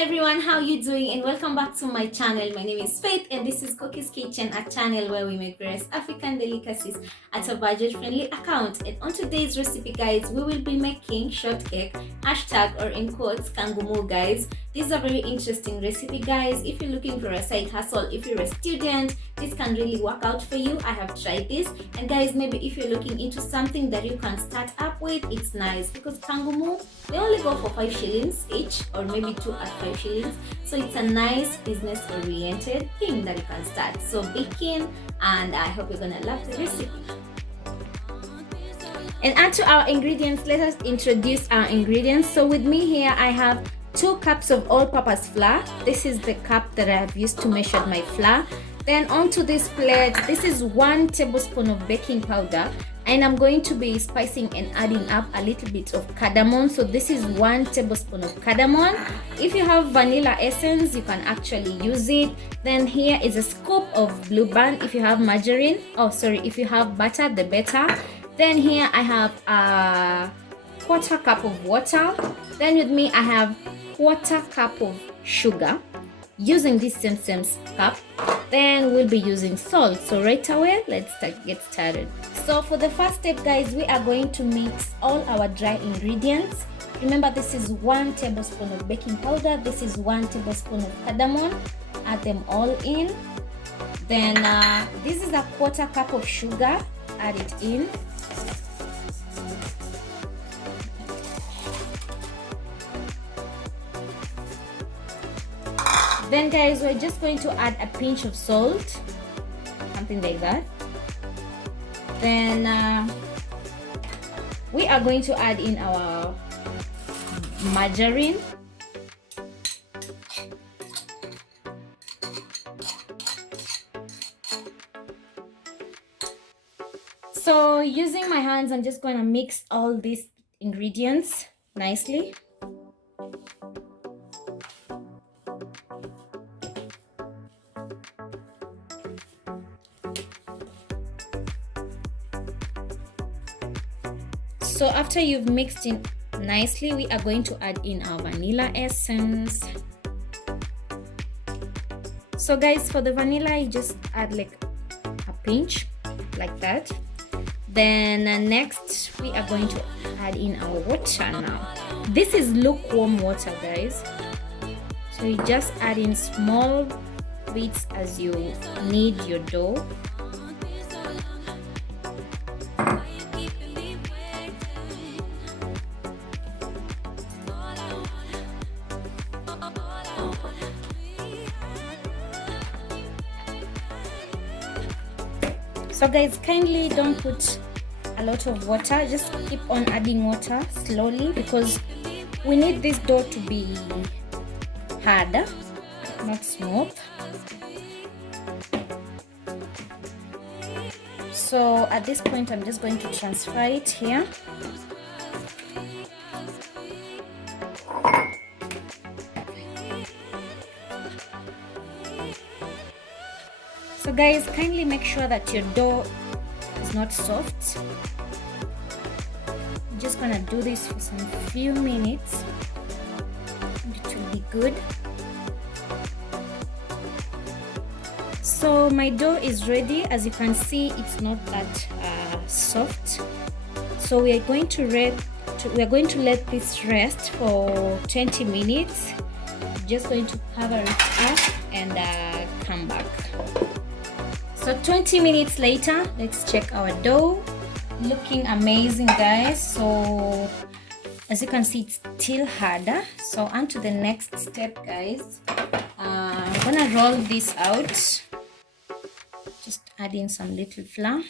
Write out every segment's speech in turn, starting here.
Everyone, how you doing, and welcome back to my channel. My name is Faith and this is Cookie's Kitchen, a channel where we make various African delicacies at a budget friendly account. And on today's recipe, guys, we will be making shortcake, hashtag or in quotes Kangumu, guys. This is a very interesting recipe, guys. If you're looking for a side hustle, if you're a student, this can really work out for you. I have tried this, and guys, maybe if you're looking into something that you can start up with, it's nice because Kangumu, they only go for 5 shillings each, or maybe 2 at 5 shillings. So it's a nice business oriented thing that you can start. So be keen, and I hope you're gonna love the recipe. And add to our ingredients, let us introduce our ingredients. So with me here, I have 2 cups of all-purpose flour. This is the cup that I have used to measure my flour. Then onto this plate, this is 1 tablespoon of baking powder, and I'm going to be spicing and adding up a little bit of cardamom. So this is 1 tablespoon of cardamom. If you have vanilla essence, you can actually use it. Then here is a scoop of Blue Band. If you have margarine, if you have butter, the better. Then here I have a 1/4 cup of water. Then with me I have 1/4 cup of sugar, using this same cup. Then we'll be using salt. So right away, let's get started. So for the first step, guys, we are going to mix all our dry ingredients. Remember, this is 1 tablespoon of baking powder, this is 1 tablespoon of cardamom. Add them all in. Then this is a 1/4 cup of sugar. Add it in. Then guys, we're just going to add a pinch of salt, something like that. Then we are going to add in our margarine. So using my hands, I'm just going to mix all these ingredients nicely. So after you've mixed it nicely, we are going to add in our vanilla essence. So guys, for the vanilla, you just add like a pinch, like that. Then next, we are going to add in our water now. This is lukewarm water, guys. So you just add in small bits as you knead your dough. So guys, kindly don't put a lot of water, just keep on adding water slowly because we need this dough to be hard, not smooth. So at this point, I'm just going to transfer it here. So guys, kindly make sure that your dough is not soft. I'm just gonna do this for some few minutes and it will be good. So my dough is ready. As you can see, it's not that soft. So we are going to let this rest for 20 minutes. Just going to cover it up and come back. So 20 minutes later, let's check our dough. Looking amazing, guys. So as you can see, it's still harder. So on to the next step, guys. I'm gonna roll this out. Just add in some little flour.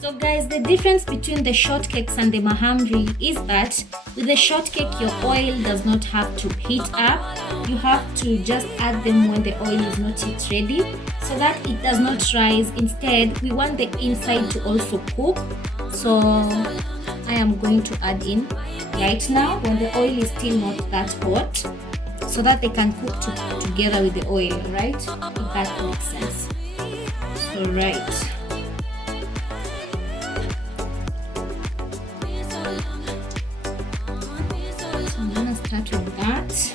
So guys, the difference between the shortcakes and the mahamri is that with the shortcake, your oil does not have to heat up. You have to just add them when the oil is not yet ready so that it does not rise. Instead, we want the inside to also cook. So I am going to add in right now when the oil is still not that hot so that they can cook together with the oil, right? If that makes sense. So right. So I'm gonna start with that.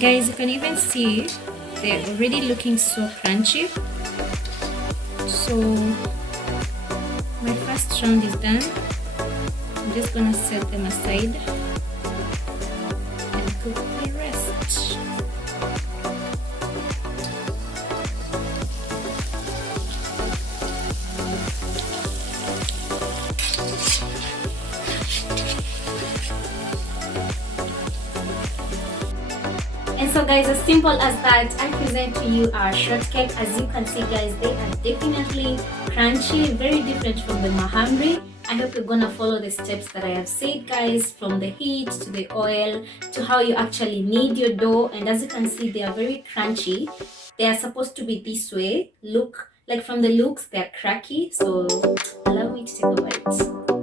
Guys, you can even see they're already looking so crunchy. So my first round is done. I'm just gonna set them aside and cook the rest. And so guys, as simple as that, I present to you our shortcake. As you can see guys, they are definitely crunchy, very different from the mahamri. I hope you're gonna follow the steps that I have said guys, from the heat to the oil to how you actually knead your dough. And as you can see, they are very crunchy. They are supposed to be this way. Look, like from the looks, they're cracky. So allow me to take a bite.